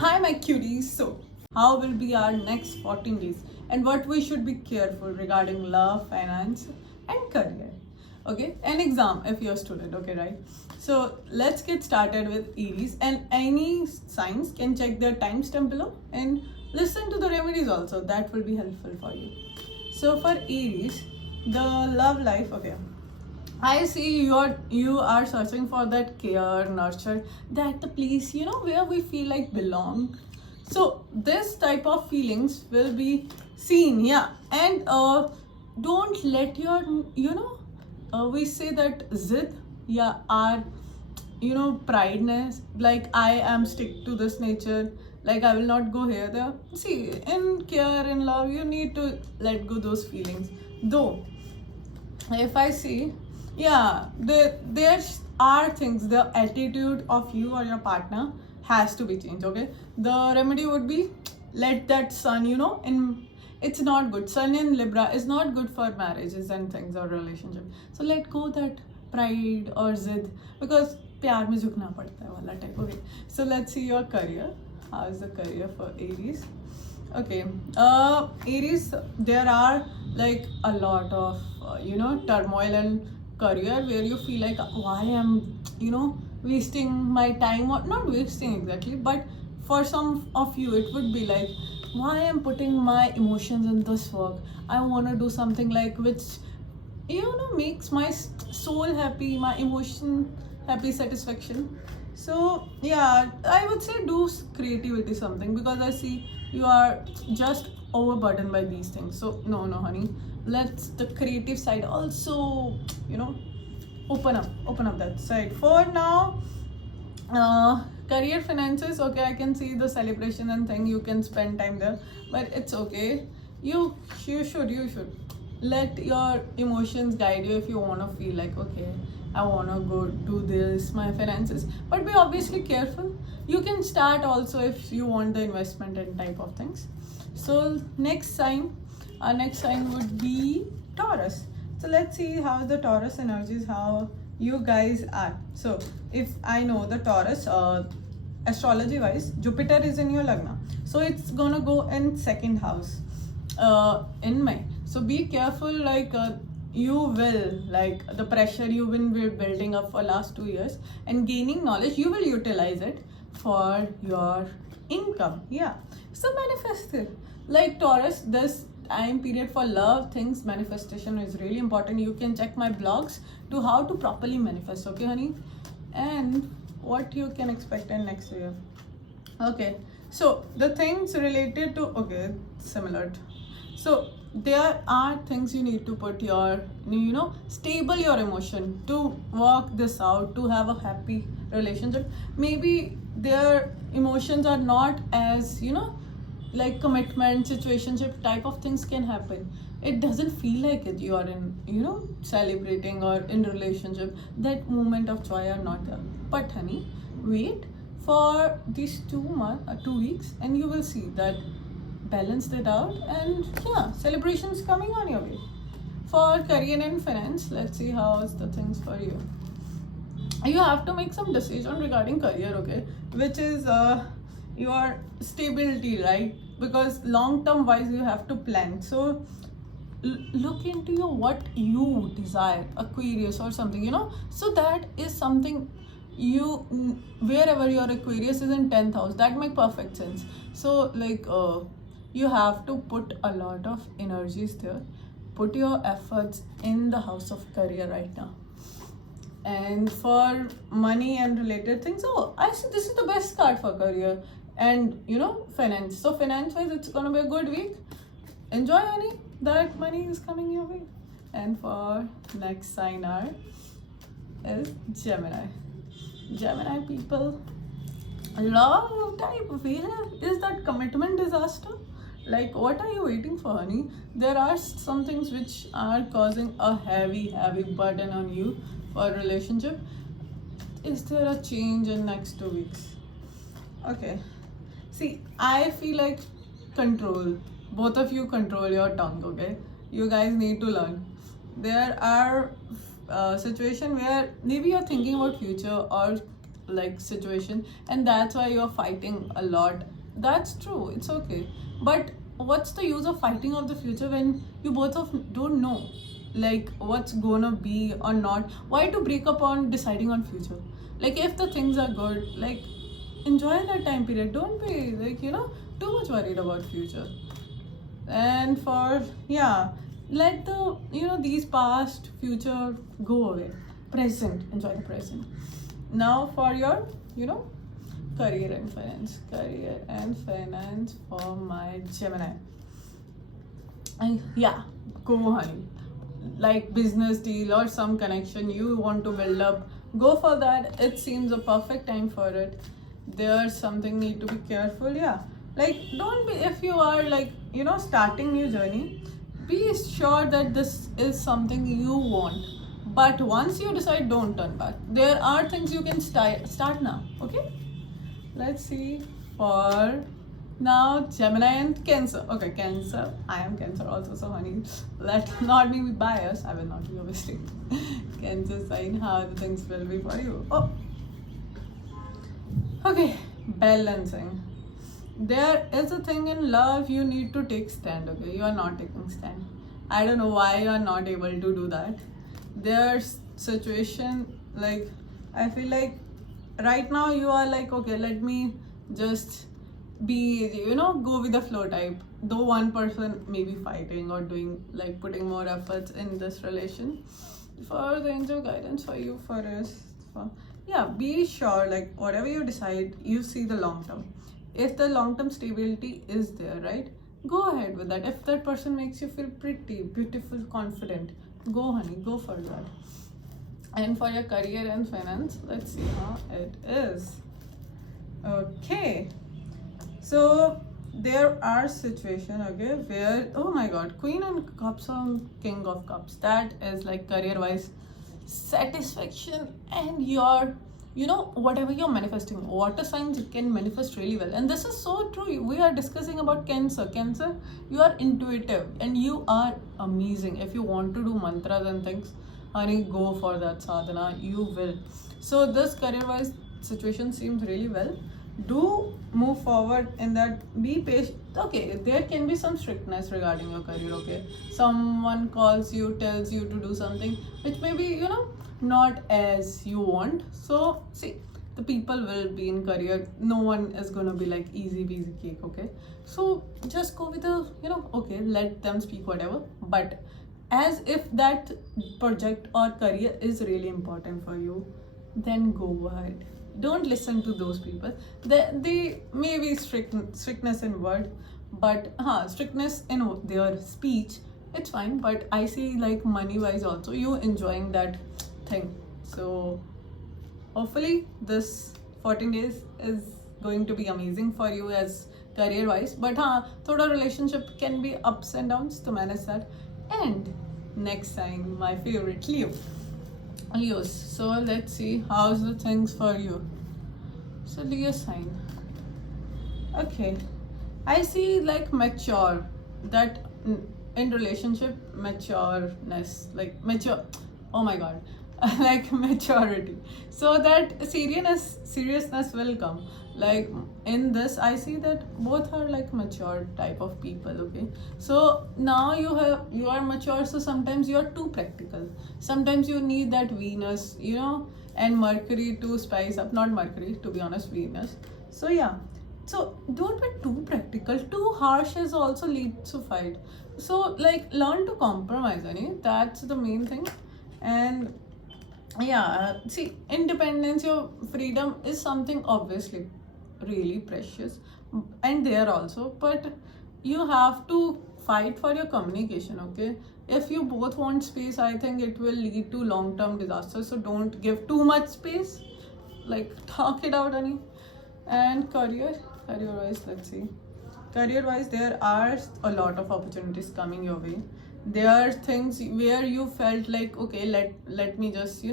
Hi, my cuties. So, how will be our next 14 days and what we should be careful regarding love, finance, and career? Okay, an exam if you're a student, okay, right? So, let's get started with Aries, and any signs can check their timestamp below and listen to the remedies also, that will be helpful for you. So, for Aries, the love life, okay. I see you are searching for that care, nurture, that the place where we feel like belong. So this type of feelings will be seen, yeah. And don't let your we say that zid, yeah, our prideness, like I am stick to this nature, like I will not go here there. See, in care and love, you need to let go those feelings. Though if I see, yeah, there are things, the attitude of you or your partner has to be changed. Okay, the remedy would be let that sun, in it's not good. Sun in Libra is not good for marriages and things or relationship. So let go that pride or zid, because प्यार में झुकना पड़ता है वाला type. Okay, so let's see your career. How is the career for Aries? Okay, Aries, there are like a lot of turmoil and career where you feel like why I'm wasting my time, or not wasting exactly, but for some of you it would be like why I'm putting my emotions in this work. I want to do something like which makes my soul happy, my emotion happy, satisfaction. So yeah, I would say do creativity something, because I see you are just overburdened by these things. So no honey, let's the creative side also open up that side. For now, career, finances, okay, I can see the celebration and thing, you can spend time there, but it's okay. You should let your emotions guide you. If you want to feel like okay, I want to go do this, my finances, but be obviously careful. You can start also if you want the investment and type of things. So next sign, our next sign would be Taurus. So let's see how the Taurus energies, how you guys are. So if I know the Taurus, astrology wise, Jupiter is in your Lagna, so it's gonna go in second house in May. So be careful, like you will, like the pressure you've been building up for last 2 years and gaining knowledge, you will utilize it for your income. Yeah, so manifest it. Like Taurus, this time period for love things, manifestation is really important. You can check my blogs to how to properly manifest, okay honey, and what you can expect in next year. Okay, so the things related to, okay, similar. So there are things you need to put your stable your emotion to work this out, to have a happy relationship. Maybe their emotions are not as like commitment, situationship type of things can happen. It doesn't feel like it, you are in celebrating or in relationship, that moment of joy are not there. But honey, wait for these 2 months 2 weeks and you will see that balanced it out, and yeah, celebrations coming on your way. For career and finance, let's see how is the things for you. You have to make some decision regarding career, okay, which is your stability, right? Because long term wise you have to plan. So look into your what you desire, Aquarius or something, so that is something you wherever your Aquarius is in 10th house, that make perfect sense. So like you have to put a lot of energies there, put your efforts in the house of career right now. And for money and related things, oh, I see this is the best card for career and finance. So finance wise it's gonna be a good week. Enjoy honey, that money is coming your way. And for next sign are is Gemini people, love type where is that commitment disaster. Like what are you waiting for honey? There are some things which are causing a heavy burden on you for relationship. Is there a change in next 2 weeks? Okay, see, I feel like control, both of you control your tongue, okay? You guys need to learn. There are situation where maybe you're thinking about future or like situation, and that's why you're fighting a lot. That's true, it's okay. But what's the use of fighting of the future when you both of don't know like what's gonna be or not? Why to break up on deciding on future? Like if the things are good, like enjoy that time period. Don't be like, too much worried about future. And for, yeah, let the, these past future go away. Present, enjoy the present. Now for your, career and finance. Career and finance for my Gemini. And yeah, go honey. Like business deal or some connection you want to build up, go for that. It seems a perfect time for it. There's something need to be careful. Yeah, like don't be, if you are like, starting new journey, be sure that this is something you want. But once you decide, don't turn back. There are things you can start now. Okay, let's see for now Gemini and Cancer. Okay, Cancer. I am Cancer also, so honey, let not me be biased. I will not be, obviously. Cancer sign, how the things will be for you. Oh, okay, balancing. There is a thing in love you need to take stand. Okay, you are not taking stand. I don't know why you are not able to do that. There's situation like, I feel like right now you are like, okay, let me just be, go with the flow type. Though one person may be fighting or doing like putting more efforts in this relation. For the angel guidance for you, for us, for, yeah, be sure like whatever you decide, you see the long term. If the long term stability is there, right, go ahead with that. If that person makes you feel pretty, beautiful, confident, go honey, go for that. And for your career and finance, let's see how it is. Okay, so there are situations, okay, where, oh my god, Queen and Cups and King of Cups, that is like career wise satisfaction. And your, whatever you're manifesting, water signs can manifest really well. And this is so true. We are discussing about Cancer. You are intuitive and you are amazing. If you want to do mantras and things, honey, go for that sadhana, you will. So this career wise situation seems really well. Do move forward in that, be patient. Okay, there can be some strictness regarding your career. Okay, someone calls you, tells you to do something which may be, not as you want. So see, the people will be in career, no one is gonna be like easy peasy cake. Okay, so just go with the, okay, let them speak whatever. But as if that project or career is really important for you, then go ahead. Don't listen to those people. They may be strictness in word, but strictness in their speech, it's fine. But I see like money wise also you enjoying that thing. So hopefully this 14 days is going to be amazing for you as career wise. But thoda relationship can be ups and downs, to manage that. And next sign, my favorite, Leos. So let's see how's the things for you. So Leo sign. Okay, I see like mature, that in relationship matureness, like mature. Oh my god, like maturity. So that seriousness will come. Like in this, I see that both are like mature type of people. Okay, so now you are mature. So sometimes you are too practical. Sometimes you need that Venus, and Mercury to spice up. Not Mercury, to be honest, Venus. So yeah. So don't be too practical. Too harsh is also leads to fight. So like learn to compromise, honey. That's the main thing. And yeah, see, independence, your freedom is something obviously really precious, and there also. But you have to fight for your communication. Okay, if you both want space, I think it will lead to long-term disaster. So don't give too much space. Like talk it out, honey. And career wise, let's see. Career wise, there are a lot of opportunities coming your way. There are things where you felt like, okay, let me just,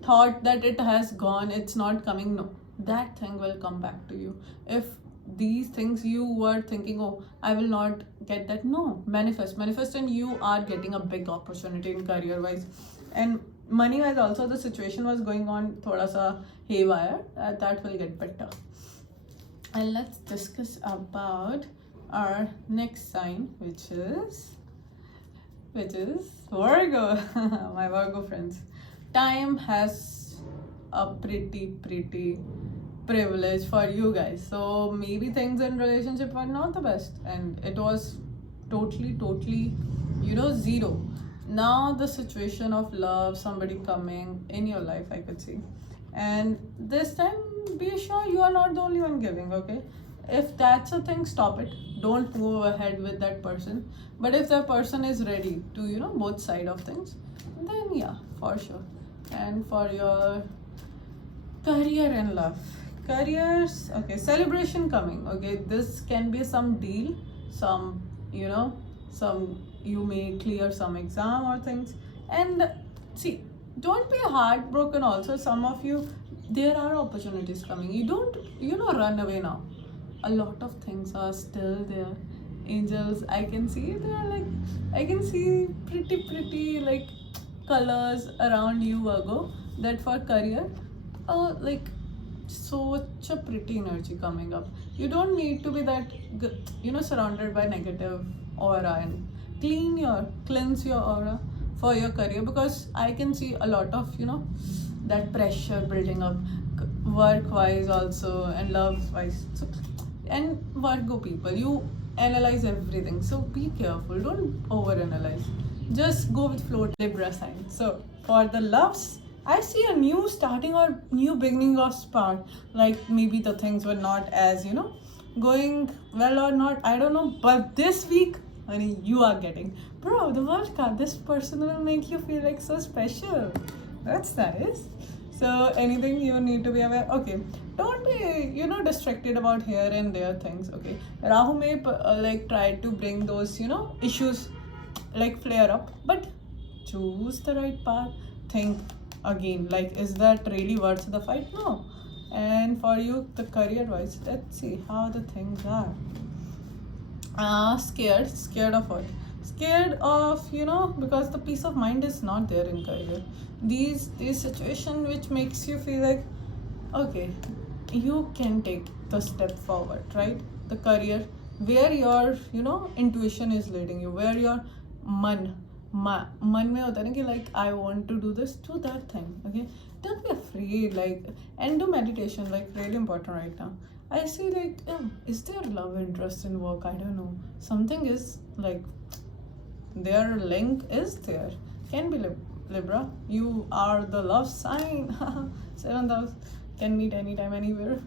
thought that it has gone, it's not coming. No, that thing will come back to you. If these things you were thinking, oh, I will not get that, no, manifest, and you are getting a big opportunity in career wise. And money wise also the situation was going on thoda sa haywire. That will get better. And let's discuss about our next sign, which is Virgo. My Virgo friends, time has a pretty privilege for you guys. So maybe things in relationship were not the best, and it was totally zero. Now the situation of love, somebody coming in your life, I could see, and this time be sure you are not the only one giving. Okay, if that's a thing, stop it, don't move ahead with that person. But if the person is ready to both side of things, then yeah, for sure. And for your career and love, careers, okay, celebration coming. Okay, this can be some deal, some some you may clear some exam or things. And see, don't be heartbroken also. Some of you, there are opportunities coming, you don't run away now. A lot of things are still there. Angels, I can see, they are like, I can see pretty like colors around you, Virgo, that for career, like such a pretty energy coming up. You don't need to be that surrounded by negative aura, and cleanse your aura for your career, because I can see a lot of that pressure building up, work wise also and love wise. So, and Virgo people, you analyze everything, so be careful, don't over analyze, just go with flow. Libra sign. So for the loves, I see a new starting or new beginning of spark. Like maybe the things were not as going well or not, I don't know, but this week, honey, you are getting, bro, the world card, this person will make you feel like so special. That's nice. So anything you need to be aware. Okay, don't be distracted about here and there things. Okay, Rahu may like try to bring those issues like flare up, but choose the right path. Think again, like, is that really worth the fight? No. And for you, the career wise, let's see how the things are. Scared of what? Scared of because the peace of mind is not there in career. These situation which makes you feel like, okay, you can take the step forward, right? The career where your intuition is leading you, where your man mein hota na ki, like, I want to do this, do that thing. Okay, don't be afraid, like, and do meditation, like, really important right now. I see, like, is there love interest in work? I don't know, something is like their link is there. Can be Libra, you are the love sign. 7th house, can meet anytime, anywhere.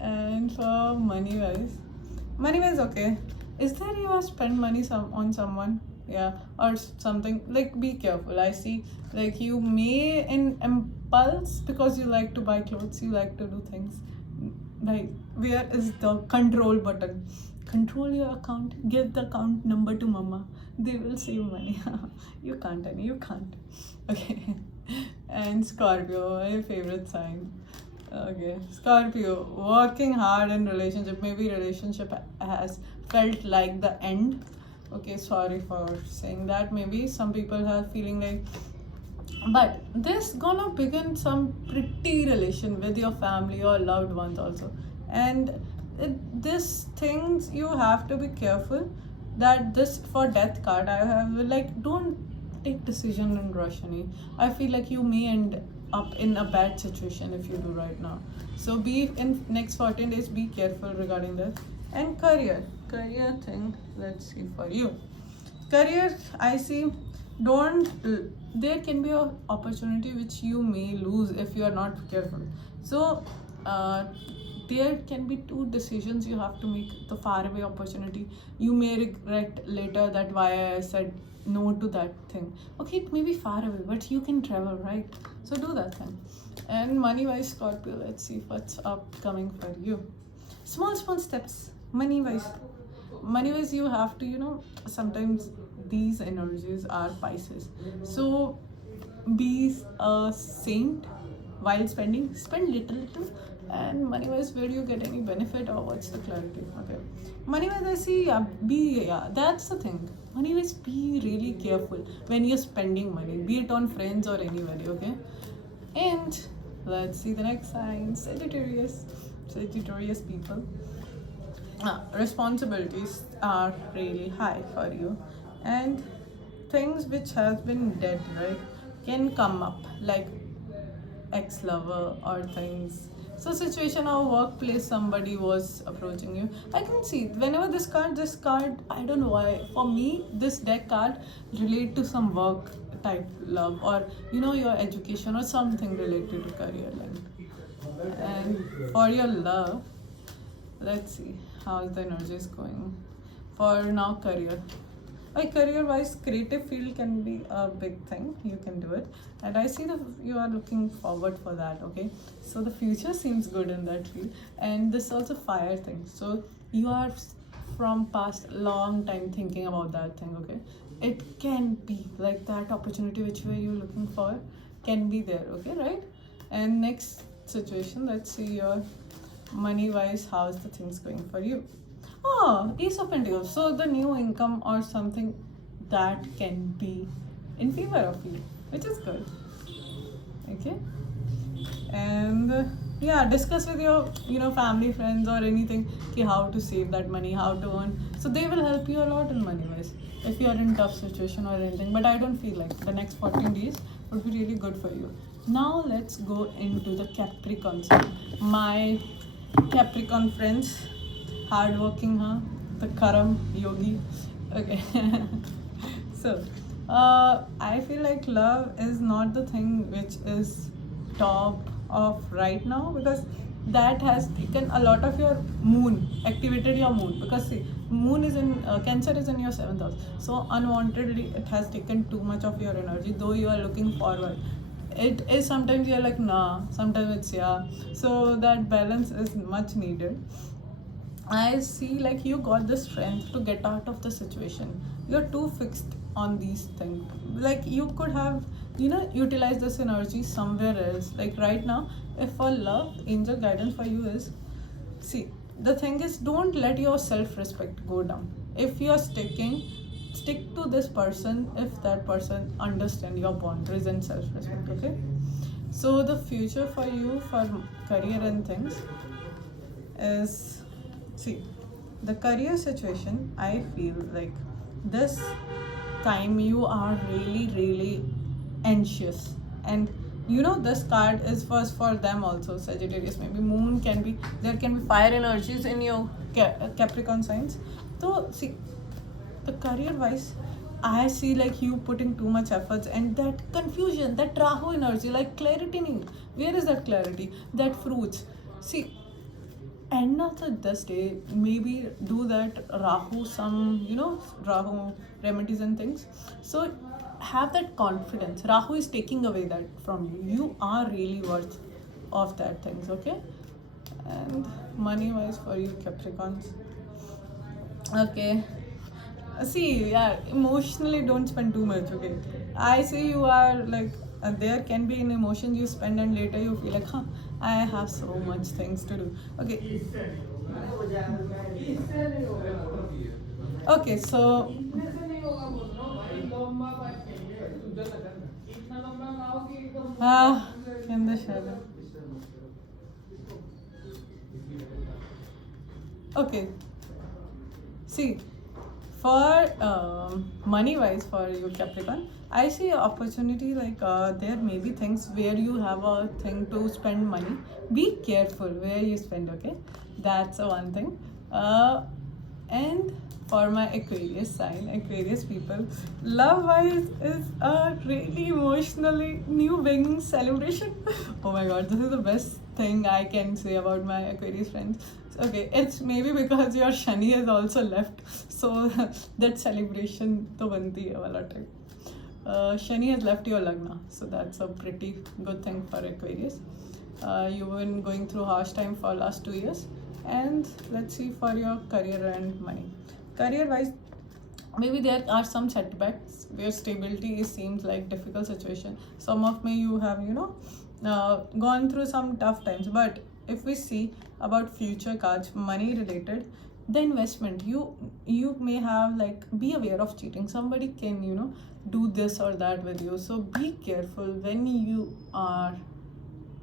And for money wise, okay, is there you have spent money on someone, yeah, or something, like, be careful. I see, like, you may in impulse, because you like to buy clothes, you like to do things, like, where is the control button? Control your account, give the account number to mama, they will save money. You can't, Annie, you can't. Okay. And Scorpio, my favorite sign. Okay, Scorpio, working hard in relationship. Maybe relationship has felt like the end. Okay, sorry for saying that. Maybe some people are feeling like, but this gonna begin some pretty relation with your family or loved ones also. And this things you have to be careful, that this for death card I have, like, don't take decision in rush, honey. I feel like you may end up in a bad situation if you do right now. So be in next 14 days, be careful regarding this. And career thing, let's see for you. Career, I see, don't, there can be a opportunity which you may lose if you are not careful. So there can be two decisions you have to make. The faraway opportunity, you may regret later that why I said no to that thing. Okay, it may be far away, but you can travel, right? So do that thing. And money wise, Scorpio, let's see what's upcoming for you. Small steps. Money wise, you have to sometimes these energies are Pisces, so be a saint while spend little, And money wise, where do you get any benefit or what's the clarity? Okay, money wise, I see, that's the thing. Money wise, be really careful when you're spending money, be it on friends or anybody. Okay, and let's see the next sign. Sagittarius people. Responsibilities are really high for you, and things which has been dead, right, can come up, like ex-lover or things. So situation or workplace, somebody was approaching you. I can see whenever this card, I don't know why, for me this deck card relate to some work type love, or your education or something related to career line. And for your love, let's see how the energy is going for now. Career, like career wise, creative field can be a big thing, you can do it, and I see that you are looking forward for that. Okay, so the future seems good in that field, and this also fire thing, so you are from past long time thinking about that thing. Okay, it can be like that opportunity which were you looking for can be there. Okay, right? And next situation, let's see your money wise, how's the things going for you. Oh, Ace of Pentacles. So the new income or something that can be in favor of you, which is good. Okay, and yeah, discuss with your family, friends, or anything, how to save that money, how to earn. So they will help you a lot in money wise if you are in tough situation or anything. But I don't feel like the next 14 days would be really good for you. Now let's go into the Capricorn side. My Capricorn friends, hardworking, huh? The Karam yogi. Okay. So, I feel like love is not the thing which is top of right now, because that has taken a lot of your moon, activated your moon. Because see, moon is in Cancer is in your 7th house, so unwantedly it has taken too much of your energy. Though you are looking forward, it is sometimes you're like nah, sometimes it's yeah. So that balance is much needed. I see like you got the strength to get out of the situation. You're too fixed on these things. Like you could have, utilized this energy somewhere else. Like right now, if for love, angel guidance for you is, see, the thing is, don't let your self-respect go down. If you're stick to this person if that person understand your boundaries and self-respect. Okay. So the future for you for career and things is, see, the career situation, I feel like this time you are really, really anxious. And this card is first for them also, Sagittarius. Maybe moon can be, there can be fire energies in your Capricorn signs. So, see, the career wise, I see like you putting too much efforts, and that confusion, that Rahu energy, like clarity need. Where is that clarity? That fruits. See, end of this day, maybe do that Rahu, some Rahu remedies and things. So have that confidence. Rahu is taking away that from you. You are really worth of that things. Okay, and money wise for you Capricorns. Okay, see, yeah, emotionally don't spend too much. Okay, I see you are like, there can be an emotion you spend and later you feel like, huh, I have so much things to do. Okay. Okay, so in the shadow. Okay, see, for money wise for you Capricorn, I see an opportunity, like there may be things where you have a thing to spend money. Be careful where you spend. Okay, that's one thing. And for my Aquarius sign, Aquarius people, love wise is a really emotionally new beginning celebration. Oh my god, this is the best thing I can say about my Aquarius friends. Okay, it's maybe because your Shani has also left, so that celebration to banti hai wala type. Shani has left your Lagna, so that's a pretty good thing for Aquarius. You've been going through harsh time for last 2 years. And let's see for your career and money. Career wise, maybe there are some setbacks where stability seems like difficult situation. Some of you have gone through some tough times, but if we see about future cards, money related, the investment, you may have like, be aware of cheating. Somebody can, you know, do this or that with you, so be careful when you are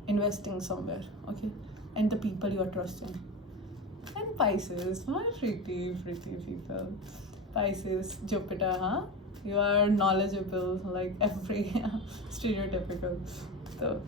investing somewhere, okay? And the people you are trusting. And Pisces, my pretty people. Pisces, Jupiter, huh? You are knowledgeable, like every stereotypical. So,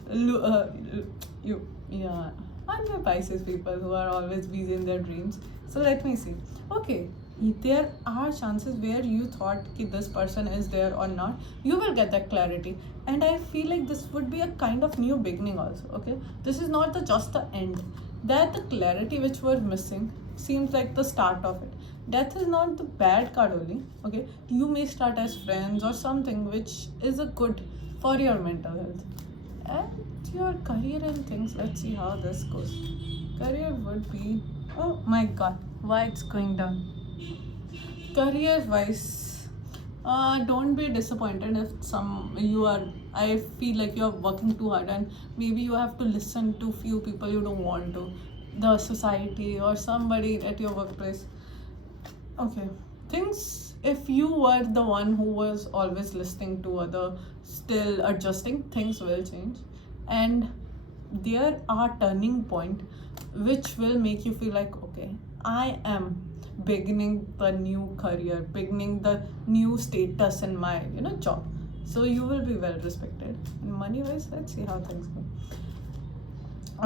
yeah. And the Pisces people who are always busy in their dreams. So let me see. Okay, there are chances where you thought that this person is there or not. You will get that clarity, and I feel like this would be a kind of new beginning also. Okay, this is not just the end. That the clarity which was missing seems like the start of it. Death is not the bad card only. Okay, you may start as friends or something which is a good for your mental health and your career and things. Let's see how this goes. Career would be, oh my god, why it's going down. Career wise, don't be disappointed if you are, I feel like you're working too hard and maybe you have to listen to few people you don't want to, the society or somebody at your workplace. Okay, things, if you were the one who was always listening to other, still adjusting, things will change. And there are turning point which will make you feel like, okay, I am beginning the new career, beginning the new status in my, you know, job. So you will be well respected. Money wise, let's see how things go.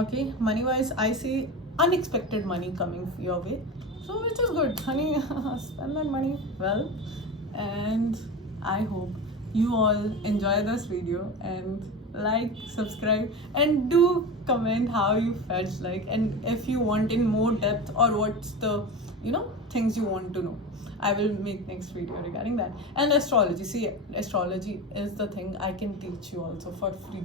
Okay, money wise, I see unexpected money coming your way, so which is good, honey. Spend that money well, and I hope you all enjoy this video and like, subscribe, and do comment how you felt like, and if you want in more depth or what's the, you know, things you want to know. I will make next video regarding that. And astrology, see, astrology is the thing I can teach you also for free.